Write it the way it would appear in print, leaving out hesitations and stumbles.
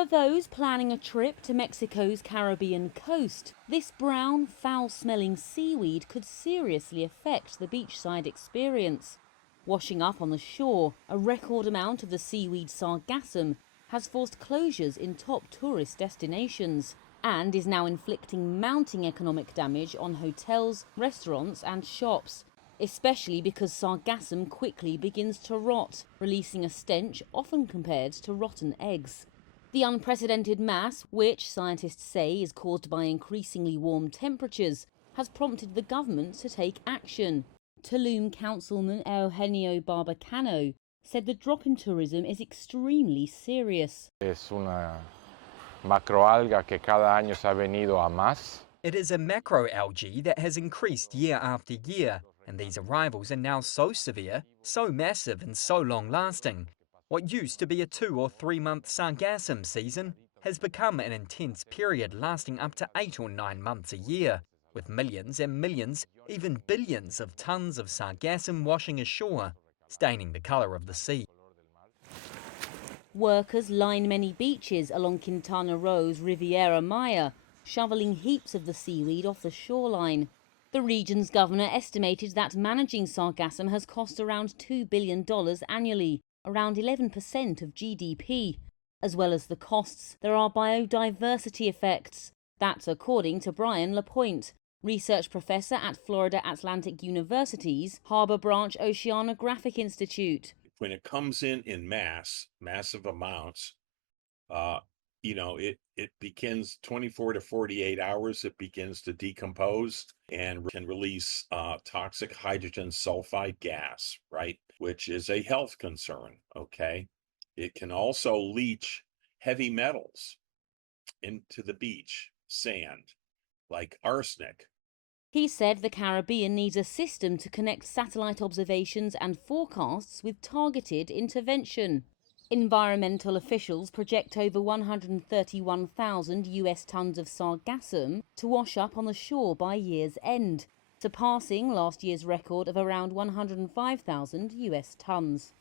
For those planning a trip to Mexico's Caribbean coast, this brown, foul-smelling seaweed could seriously affect the beachside experience. Washing up on the shore, a record amount of the seaweed sargassum has forced closures in top tourist destinations and is now inflicting mounting economic damage on hotels, restaurants and shops, especially because sargassum quickly begins to rot, releasing a stench often compared to rotten eggs. The unprecedented mass, which scientists say is caused by increasingly warm temperatures, has prompted the government to take action. Tulum Councilman Eugenio Barbacano said the drop in tourism is extremely serious. Es una macroalga que cada año se ha venido a más. It is a macroalgae that has increased year after year, and these arrivals are now so severe, so massive and so long-lasting. What used to be a 2 or 3 month sargassum season has become an intense period lasting up to 8 or 9 months a year, with millions and millions, even billions of tons of sargassum washing ashore, staining the colour of the sea. Workers line many beaches along Quintana Roo's Riviera Maya, shoveling heaps of the seaweed off the shoreline. The region's governor estimated that managing sargassum has cost around $2 billion annually, around 11% of GDP. As well as the costs, there are biodiversity effects. That's according to Brian Lapointe, research professor at Florida Atlantic University's Harbor Branch Oceanographic Institute. When it comes in massive amounts, it begins 24 to 48 hours, it begins to decompose and can release toxic hydrogen sulfide gas, right? Which is a health concern, okay? It can also leach heavy metals into the beach, sand, like arsenic. He said the Caribbean needs a system to connect satellite observations and forecasts with targeted intervention. Environmental officials project over 131,000 US tons of sargassum to wash up on the shore by year's end, surpassing last year's record of around 105,000 US tons.